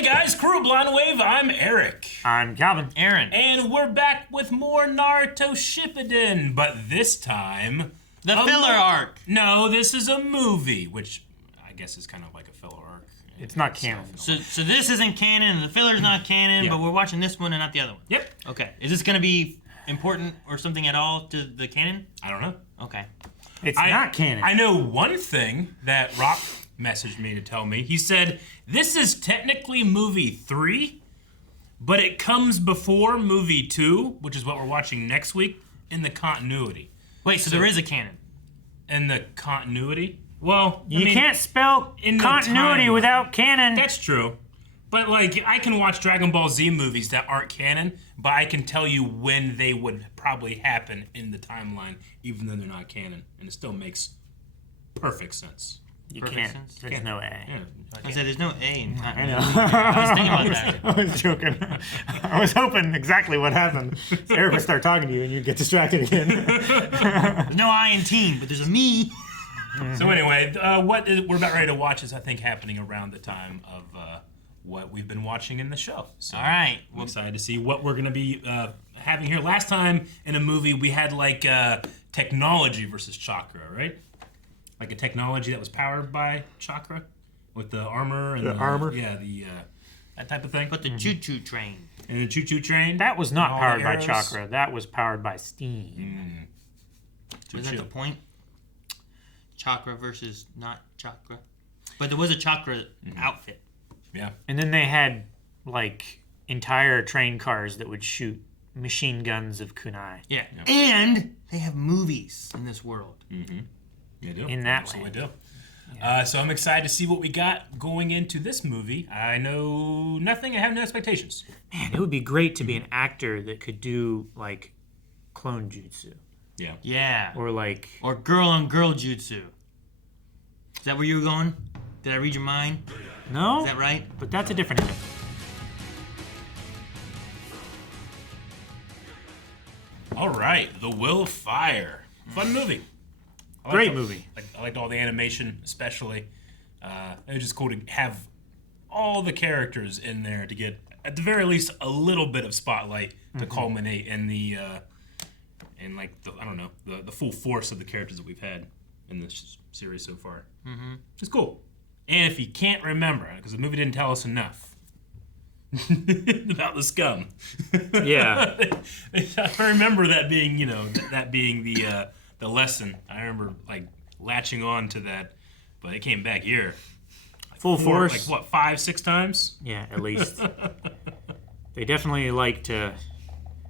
Hey guys, Crew Blonde Wave, I'm Eric. I'm Calvin. Aaron. And we're back with more Naruto Shippuden, but this time... The filler arc. No, this is a movie, which I guess is kind of like a filler arc. It's not canon. So this isn't canon, and the filler's not canon, but we're watching this one and not the other one. Yep. Okay. Is this going to be important or something at all to the canon? I don't know. Okay. It's not canon. I know one thing that Rock messaged me to tell me. He said, this is technically movie 3, but it comes before movie 2, which is what we're watching next week, in the continuity. Wait, so there is a canon? In the continuity? Well, you can't spell continuity without canon. That's true. But, like, I can watch Dragon Ball Z movies that aren't canon, but I can tell you when they would probably happen in the timeline, even though they're not canon. And it still makes perfect sense. You can't. There's no A. Yeah. I said there's no A in I know. I was thinking about that. I was joking. I was hoping exactly what happened. So Eric would start talking to you and you'd get distracted again. There's no I in team, but there's a me. So anyway, what we're about ready to watch is, I think, happening around the time of what we've been watching in the show. So All right. I'm excited to see what we're going to be having here. Last time in a movie, we had, like, technology versus chakra, right? Like a technology that was powered by chakra, with the armor and the armor. Yeah, that type of thing. But the choo-choo train. And the choo-choo train. That was not all powered the by arrows. chakra. That was powered by steam. Is that the point? Chakra versus not chakra. But there was a chakra outfit. Yeah. And then they had, like, entire train cars that would shoot machine guns of kunai. Yeah. And they have movies in this world. They do. In that Absolutely way. do. Yeah. So I'm excited to see what we got going into this movie. I know nothing. I have no expectations. Man, it would be great to be an actor that could do, like, clone jutsu. Yeah. Yeah. Or, like... Or girl on girl jutsu. Is that where you were going? Did I read your mind? No? Is that right? But that's a different thing. All right. The Will of Fire. Fun movie. Great movie. I liked all the animation, especially. It was just cool to have all the characters in there to get, at the very least, a little bit of spotlight to culminate in the, the full force of the characters that we've had in this series so far. It's cool. And if you can't remember, because the movie didn't tell us enough about the scum. Yeah. I remember that being, that being the lesson. I remember, like, latching on to that, but it came back here. Full force. Like, what, 5-6 times? Yeah, at least. They definitely like to,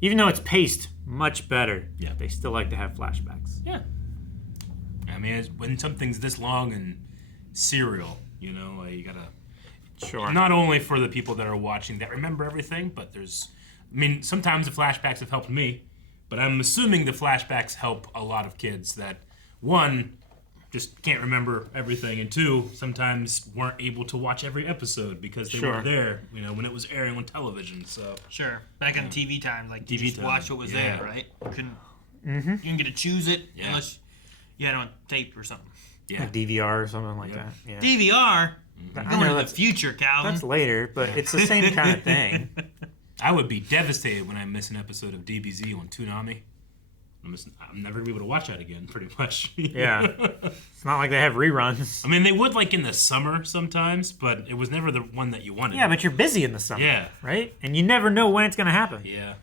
even though it's paced much better, they still like to have flashbacks. Yeah. I mean, when something's this long and serial, you gotta... Sure. Not only for the people that are watching that remember everything, but sometimes the flashbacks have helped me, but I'm assuming the flashbacks help a lot of kids that, one, just can't remember everything, and two, sometimes weren't able to watch every episode because they weren't there, when it was airing on television. So Sure. Back on TV time, like, you TV just time. watch what was Yeah. there, right? You couldn't. You didn't get to choose it unless you had it on tape or something. yeah. Like DVR or something like that. Yeah. DVR. I Going know to the future, Calvin. that's later, but it's the same kind of thing. I would be devastated when I miss an episode of DBZ on Toonami. I'm never gonna be able to watch that again, pretty much. Yeah. It's not like they have reruns. I mean, they would, like, in the summer sometimes, but it was never the one that you wanted. Yeah, but you're busy in the summer. Yeah. Right? And you never know when it's going to happen. Yeah.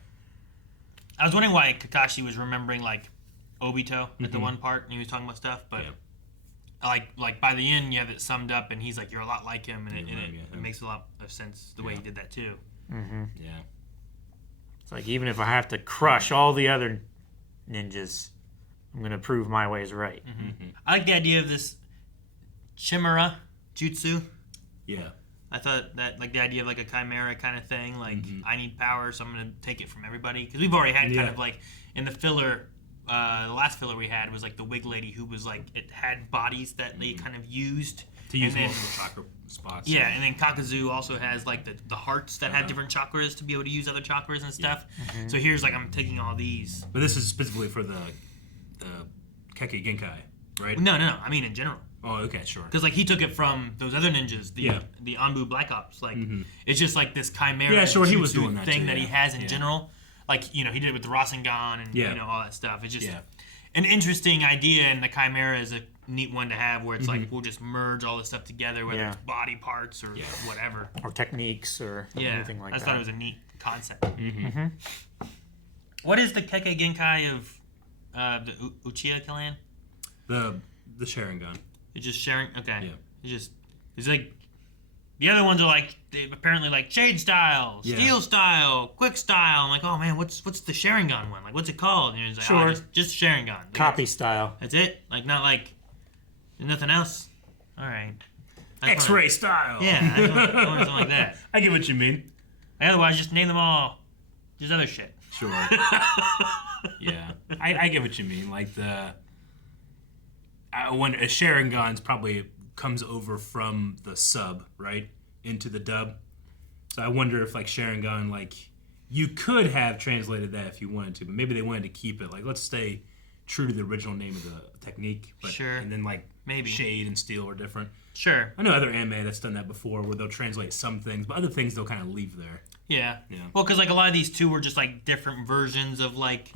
I was wondering why Kakashi was remembering, like, Obito at the one part, and he was talking about stuff, but like by the end, you have it summed up, and he's like, "You're a lot like him," and it makes a lot of sense the way he did that too. Yeah. It's like, even if I have to crush all the other ninjas, I'm going to prove my way is right. I like the idea of this Chimera Jutsu. Yeah. I thought that, like, the idea of, like, a chimera kind of thing, like, I need power, so I'm going to take it from everybody. Because we've already had kind of, like, in the filler, the last filler we had was, like, the wig lady who was, like, it had bodies that they kind of used. To use and then, multiple chakra spots. Yeah, and then Kakazu also has, like, the hearts that have different chakras to be able to use other chakras and stuff. So here's, like, I'm taking all these. But this is specifically for the Kekkei Genkai, right? No. I mean, in general. Oh, okay, sure. Because like he took it from those other ninjas, the Anbu Black Ops. Like it's just like this chimera. Yeah, sure. He was jutsu doing that thing too, that he has in general. Like he did it with the Rasengan and all that stuff. It's just an interesting idea, and the chimera is a neat one to have, where it's like we'll just merge all this stuff together, whether it's body parts or whatever, or techniques or anything like that. I thought it was a neat concept. What is the Kekkei Genkai of the Uchiha clan? The Sharingan. It's just sharing. Okay. Yeah. It's like the other ones are like they apparently like Shade style, Steel style, Quick style. I'm like, oh man, what's the Sharingan one? Like, what's it called? And he's like, oh, just Sharingan. Like, copy style. That's it. Like not like nothing else. All right. X-ray style. Yeah, I want something like that. I get what you mean. Otherwise, just name them all. Just other shit. Sure. Yeah, I get what you mean. Like when a Sharingan's probably comes over from the sub, right, into the dub. So I wonder if like Sharingan, like you could have translated that if you wanted to, but maybe they wanted to keep it like let's stay true to the original name of the technique. But, sure. And then like maybe Shade and Steel are different. Sure. I know other anime that's done that before, where they'll translate some things, but other things they'll kind of leave there. Yeah. Well, because like a lot of these two were just like different versions of like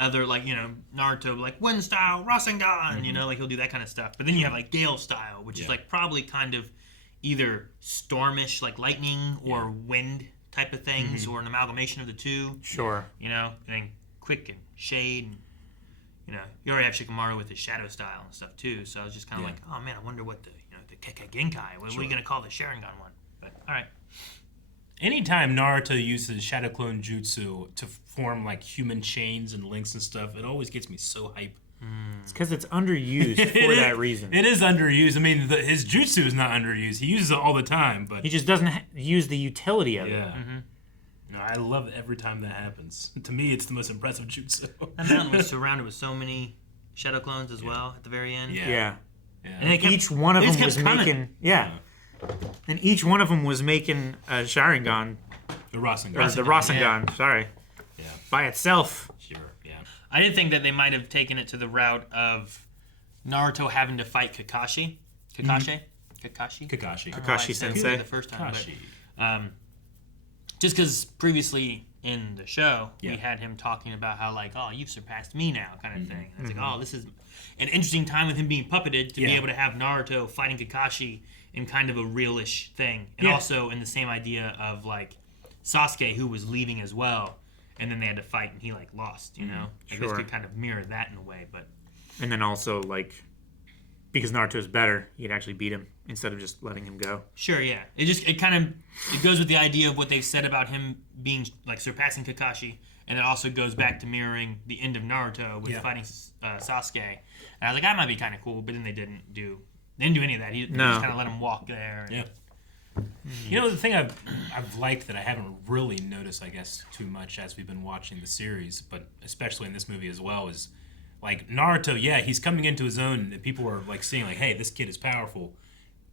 other like Naruto like wind style Rasengan, like he'll do that kind of stuff. But then you have like Gale style, which is like probably kind of either stormish like lightning or wind type of things, or an amalgamation of the two. Sure. And then Quick and Shade. And, you already have Shikamaru with his shadow style and stuff too. So I was just kind of like, oh man, I wonder what the Kekkei Genkai. What are we gonna call the Sharingan one? But all right. Anytime Naruto uses Shadow Clone Jutsu to form like human chains and links and stuff, it always gets me so hype. It's because it's underused for that reason. It is underused. I mean, his jutsu is not underused. He uses it all the time, but he just doesn't use the utility of it. Yeah. No, I love it every time that happens. To me, it's the most impressive jutsu. That mountain was surrounded with so many shadow clones as well at the very end. Yeah. And each one of them was making and each one of them was making a Sharingan. The Rasengan. The Rasengan, sorry. Yeah. By itself. Sure, yeah. I did think that they might have taken it to the route of Naruto having to fight Kakashi. Kakashi Sensei. The first time. But, just because previously in the show, we had him talking about how, like, oh, you've surpassed me now, kind of thing. And it's like, oh, this is an interesting time with him being puppeted to be able to have Naruto fighting Kakashi in kind of a realish thing. And also in the same idea of, like, Sasuke, who was leaving as well, and then they had to fight, and he, like, lost, you know? Like, this could kind of mirror that in a way, but... And then also, like, because Naruto's better, he could actually beat him instead of just letting him go. Sure, yeah. It goes with the idea of what they've said about him being, like, surpassing Kakashi, and it also goes back to mirroring the end of Naruto with fighting Sasuke. And I was like, that might be kind of cool, but then they didn't do any of that. They just kind of let him walk there. And, You know, the thing I've liked that I haven't really noticed, I guess, too much as we've been watching the series, but especially in this movie as well, is, like, Naruto, he's coming into his own, and people are, like, seeing, like, hey, this kid is powerful.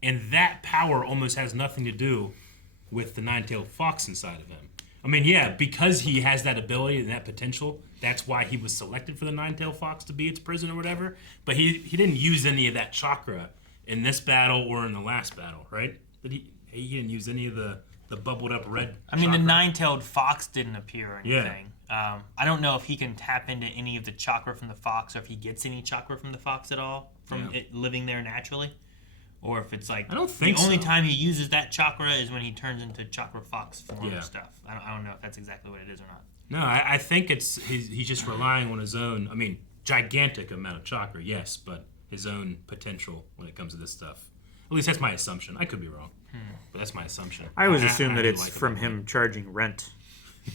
And that power almost has nothing to do with the nine-tailed fox inside of him. I mean, because he has that ability and that potential, that's why he was selected for the nine-tailed fox to be its prison or whatever. But he didn't use any of that chakra in this battle or in the last battle, right? He didn't use any of the bubbled up red the nine-tailed fox didn't appear or anything. I don't know if he can tap into any of the chakra from the fox, or if he gets any chakra from the fox at all from it living there naturally, or if it's like I don't think the only time he uses that chakra is when he turns into chakra fox form and stuff. I don't know if that's exactly what it is or not. No, I think he's just relying on his own. I mean, gigantic amount of chakra, yes, but his own potential when it comes to this stuff. At least that's my assumption. I could be wrong, but that's my assumption. I always assume that it's from him charging rent.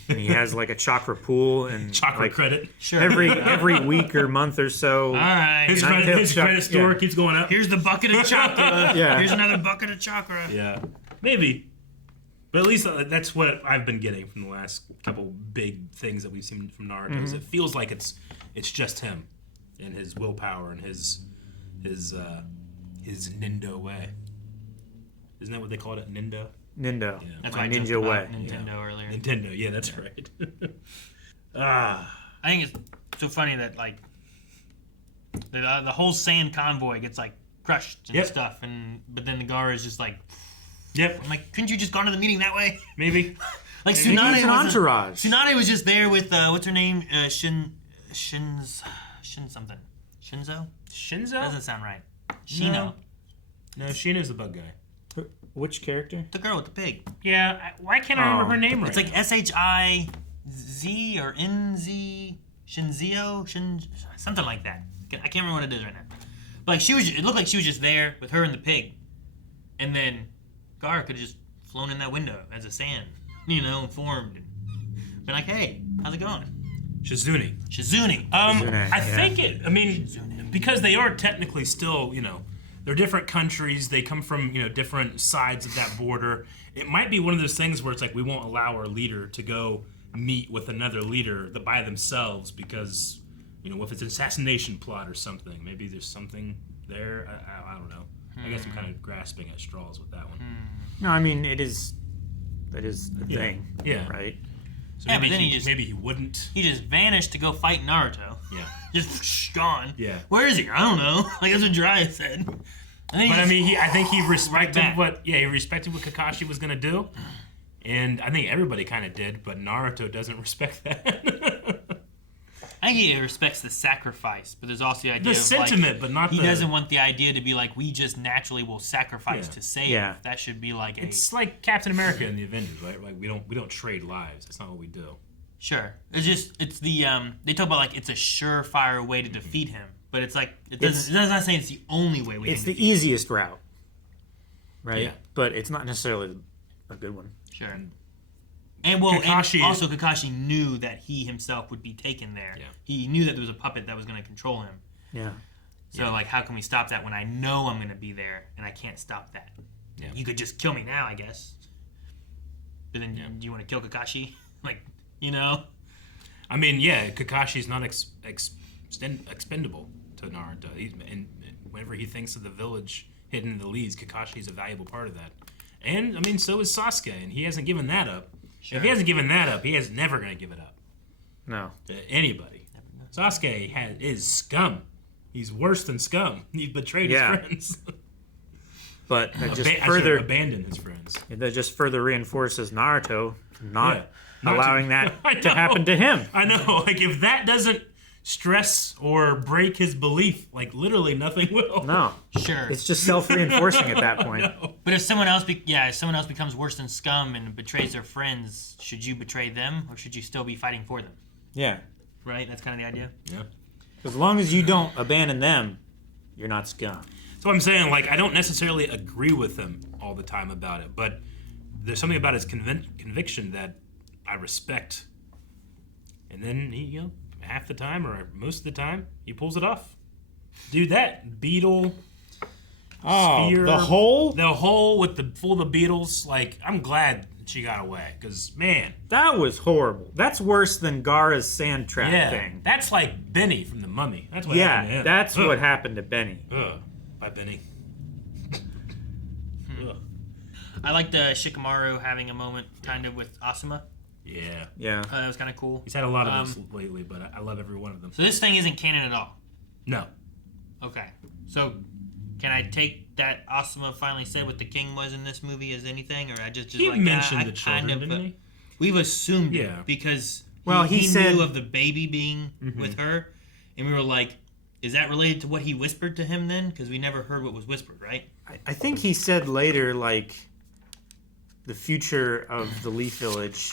And he has like a chakra pool and chakra credit. Sure. Every week or month or so. All right. His credit score keeps going up. Here's the bucket of chakra. Here's another bucket of chakra. Yeah. Maybe. But at least that's what I've been getting from the last couple big things that we've seen from Naruto. Is it feels like it's just him and his willpower and his Nindo way. Isn't that what they called it? Nindo? Nindo. Yeah. That's why Ninja way. Nintendo earlier. Nintendo, that's right. I think it's so funny that, like, the whole sand convoy gets, like, crushed and stuff. But then the Gaara is just like, Yep. I'm like, couldn't you just gone to the meeting that way? Maybe. Like Maybe Tsunade it's an entourage. Tsunade was just there with what's her name? Shin something. Shinzo? Shinzo? Doesn't sound right. Shino. No, Shino's the bug guy. Which character? The girl with the pig. Yeah, why can't I remember her name right It's like SHIZ or NZ Shinzio something like that. I can't remember what it is right now. But like it looked like she was just there with her and the pig, and then Gaara could have just flown in that window as a sand, and formed and been like, "Hey, how's it going?" Shizune. Shizune. I think because they are technically still, they're different countries. They come from, different sides of that border. It might be one of those things where it's like we won't allow our leader to go meet with another leader by themselves because, if it's an assassination plot or something, maybe there's something there. I don't know. I guess I'm kind of grasping at straws with that one. No, I mean that is a thing. Yeah. Right. So Yeah, but then maybe he wouldn't. He just vanished to go fight Naruto. Yeah. Just gone. Yeah. Where is he? I don't know. Like that's what Jiraiya said. I think he respected he respected what Kakashi was gonna do, and I think everybody kind of did, but Naruto doesn't respect that. I think he respects the sacrifice, but there's also the idea of sentiment, but not he doesn't want the idea to be like we just naturally will sacrifice to save. Yeah. That should be like it's like Captain America and the Avengers, right? Like we don't trade lives. That's not what we do. Sure. It's the they talk about like it's a surefire way to defeat him, but it's like it's not saying it's the only way we. It's the easiest route, right? Yeah. But it's not necessarily a good one. Sure. And Kakashi knew that he himself would be taken there. Yeah. He knew that there was a puppet that was going to control him. Yeah. So like, how can we stop that when I know I'm going to be there and I can't stop that? Yeah. You could just kill me now, I guess. But then, do you want to kill Kakashi? I mean, yeah, Kakashi's not expendable to Naruto. And whenever he thinks of the village hidden in the leaves, Kakashi's a valuable part of that. And I mean, so is Sasuke, and he hasn't given that up. Sure. If he hasn't given that up, he is never going to give it up. No. To anybody. Sasuke is scum. He's worse than scum. He betrayed his friends. But that just further abandoned his friends. That just further reinforces Naruto not allowing that to happen to him. I know. Like if that doesn't stress or break his belief, like literally nothing will. No. Sure. It's just self-reinforcing at that point. No. But if someone else becomes worse than scum and betrays their friends, should you betray them or should you still be fighting for them? Yeah. Right? That's kind of the idea. Yeah. As long as you don't abandon them, you're not scum. So I'm saying, like, I don't necessarily agree with him all the time about it, but there's something about his conviction that I respect. And then he, half the time or most of the time, he pulls it off. Dude, that beetle sphere, the hole? The hole with full of beetles, like, I'm glad she got away, because, man. That was horrible. That's worse than Gaara's sand trap thing. That's like Benny from The Mummy. That's what happened to him. That's what happened to Benny. Bye, Benny. I liked Shikamaru having a moment kind of with Asuma. Yeah. Yeah. That was kind of cool. He's had a lot of those lately, but I love every one of them. So this thing isn't canon at all? No. Okay. So can I take that Asuma finally said what the king was in this movie as anything? Or I just he like, mentioned the children, didn't he? We've assumed it because he said, knew of the baby being with her. And we were like, is that related to what he whispered to him then? Because we never heard what was whispered, right? I think he said later, like, the future of the Leaf Village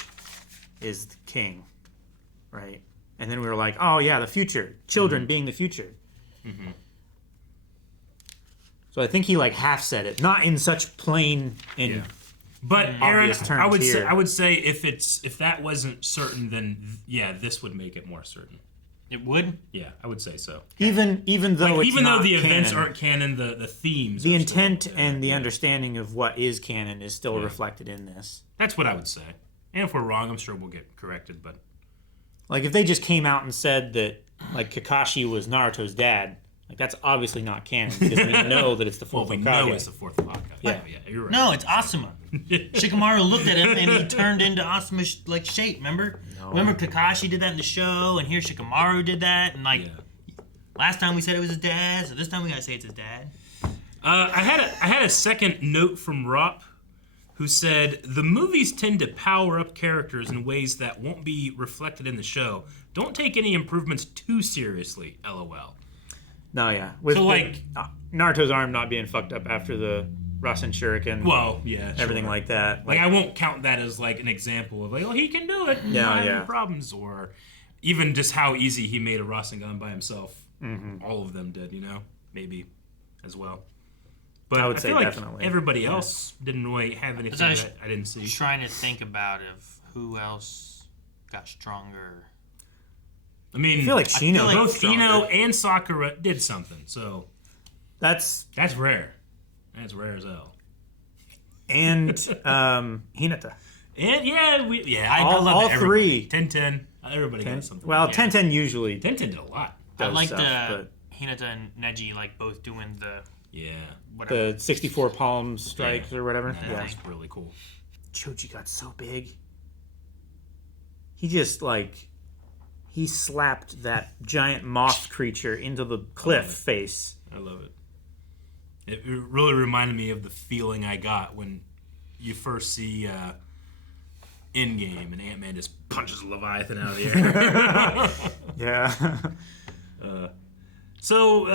is the king, right? And then we were like, oh yeah, the future. Children being the future. Mm-hmm. So I think he like half said it, not in such plain and But Aaron, obvious terms I would say if that wasn't certain, then this would make it more certain. It would? Yeah, I would say so. Even though it's not the canon, events aren't canon, the themes, the intent and the understanding of what is canon is still reflected in this. That's what I would say. And if we're wrong, I'm sure we'll get corrected. But like if they just came out and said that like Kakashi was Naruto's dad, like that's obviously not canon because we know that it's the fourth Hokage. Know it's the fourth Hokage. Yeah, you're right. No, it's Asuma. Shikamaru looked at him and he turned into Asuma's like shape. Remember? Remember Kakashi did that in the show, and here Shikamaru did that, and like last time we said it was his dad, so this time we gotta say it's his dad. I had a second note from Rop, who said the movies tend to power up characters in ways that won't be reflected in the show. Don't take any improvements too seriously. LOL. No, yeah. With So, the- like- Naruto's arm not being fucked up after the Rasen Shuriken. Well, yeah, everything sure. like that. Like I won't count that as like an example of like, oh, he can do it. Yeah, not having yeah. problems, or even just how easy he made a Rasengan by himself. Mm-hmm. All of them did, maybe as well. But I would feel say like definitely. everybody else didn't really have anything that I didn't see. Trying to think about who else got stronger. I mean, I feel like Shino feel like both stronger. Ino and Sakura did something, so That's that's rare. That's rare as hell. and Hinata. And yeah, I All- love all that. three. 10-10. Everybody got something. Well, yeah. 10-10 usually 10-10 did a lot. I does like stuff, the Hinata and Neji like both doing the Yeah, whatever. the 64 palm strikes or whatever. that Yeah. was really cool. Choji got so big. He just he slapped that giant moth creature into the cliff face. I love it. It really reminded me of the feeling I got when you first see Endgame and Ant-Man just punches Leviathan out of the air. Yeah. So,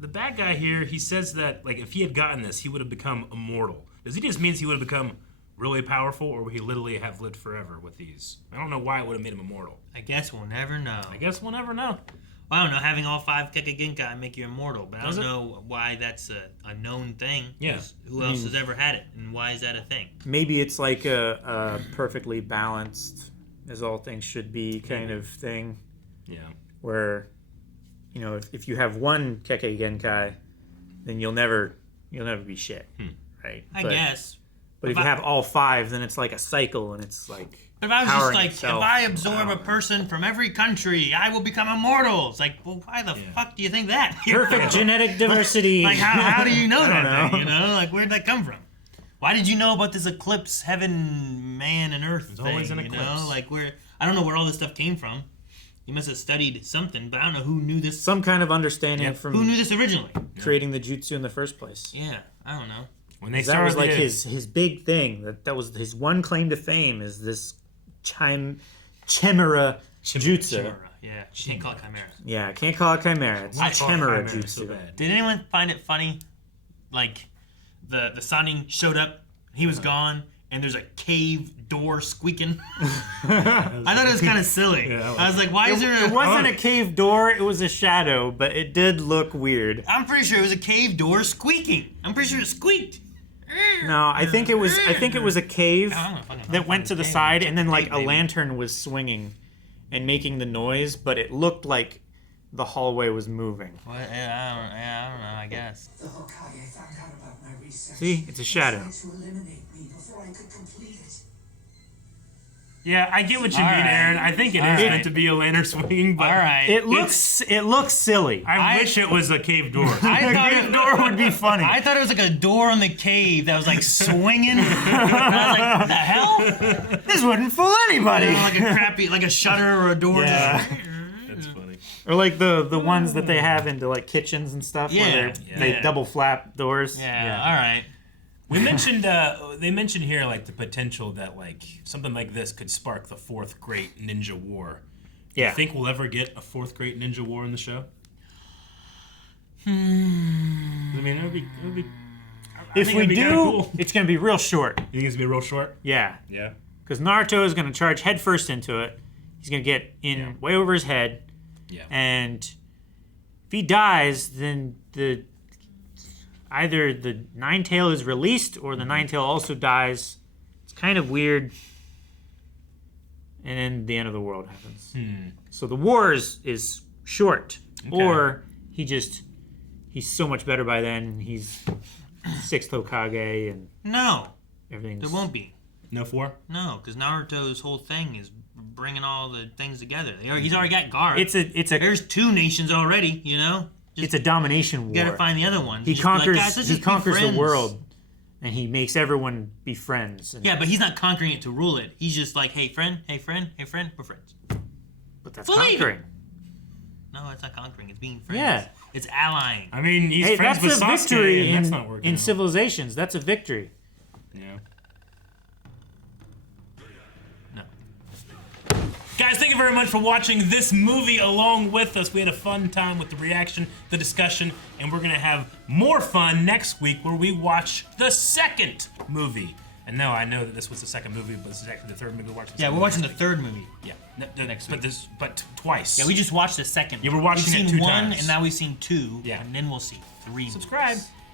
the bad guy here, he says that like if he had gotten this, he would have become immortal. Does he just means he would have become really powerful, or would he literally have lived forever with these? I don't know why it would have made him immortal. I guess we'll never know. I guess we'll never know. I don't know. Having all 5 Kekkei Genkai make you immortal, but Does I it? don't know why that's a known thing. Yeah. 'Cause Who else has ever had it, and why is that a thing? Maybe it's like a perfectly balanced, as all things should be kind of thing, Yeah. where, if you have one Kekkei Genkai, then you'll never be shit, right? I guess. But if you have all 5, then it's like a cycle, and it's like But if I was just powering like, itself. if I absorb a person from every country, I will become immortal. It's like, well, why the Yeah. fuck do you think that? Perfect genetic diversity. Like, how do you know I don't that thing? know. Like, where'd that come from? Why did you know about this eclipse, heaven, man, and earth There's thing? always an eclipse. Like, I don't know where all this stuff came from. You must have studied something, but I don't know who knew this. Some kind of understanding Yeah. from Who knew this originally? creating the jutsu in the first place. Yeah, I don't know. When they That was started like the- his big thing. That was his one claim to fame is this Chimera Jutsu. Chimera. Yeah, you can't call it Chimera. Yeah, I can't call it Chimera. It's Why call it Chimera Chimera Jutsu. so bad? Did anyone find it funny? Like, the Sunning showed up, he was gone, and there's a cave door squeaking. I thought it was kind of silly. Yeah, I was like, why is there It wasn't a cave door, it was a shadow, but it did look weird. I'm pretty sure it was a cave door squeaking. I'm pretty sure it squeaked. No, I think it was a cave I'm gonna fucking that went to the cave. side, and then like a baby. lantern was swinging and making the noise, but it looked like the hallway was moving. What? I don't know, I guess. The Hokage found out about my research. See? It's a shadow. Tried to eliminate me before I could complete it. Yeah, I get what you All mean, right. Aaron. I think it is All meant right. to be a lantern swinging, but All right. It looks silly. I I- wish it was a cave door. I thought Cave door would be funny. I thought it was like a door on the cave that was like swinging. And I was like, the hell? This wouldn't fool anybody. Like a crappy, like a shutter or a door. Yeah. That's funny. Or like the ones that they have into like kitchens and stuff, Yeah, where they yeah. double flap doors. Yeah, all right. We mentioned they mentioned here like the potential that like something like this could spark the 4th Great Ninja War. Do Yeah. you think we'll ever get a 4th Great Ninja War in the show? I mean, it would be. I If think we it'd be kinda do, cool. it's gonna be real short. You think it's gonna be real short? Yeah, Yeah. because Naruto is gonna charge headfirst into it. He's gonna get in Yeah. way over his head, Yeah. and if he dies, then either the Nine Tail is released or the Nine Tail also dies. It's kind of weird. And then the end of the world happens. So the war is short. Okay. Or he's so much better by then. He's 6th Hokage and No, everything's... there won't be. No 4. No, because Naruto's whole thing is bringing all the things together. He's already got Gaara. It's a There's 2 nations already, you know? it's a domination war. You gotta find the other ones. He Just be like, conquers "Guys, let's he just be conquers the friends." world, and he makes everyone be friends. And, Yeah, but he's not conquering it to rule it. He's just like, hey friend, hey friend, hey friend, we're friends. but that's Believe it. conquering. No, it's not conquering. It's being friends. Yeah. It's allying. I mean, he's Hey, friends that's with a Sasuke, victory and that's in, not working in out. civilizations. That's a victory. Yeah. No. Guys, thank you very much for watching this movie along with us. We had a fun time with the reaction, the discussion, and we're going to have more fun next week where we watch the second movie. And no, I know that this was the second movie, but this is actually the third movie we're watching. Yeah, we're watching the third movie. Yeah, next but week. but twice. Yeah, we just watched the second. Yeah, we're watching We've it seen 2 one, times. and now we've seen 2. Yeah. And then we'll see 3. Subscribe. movies.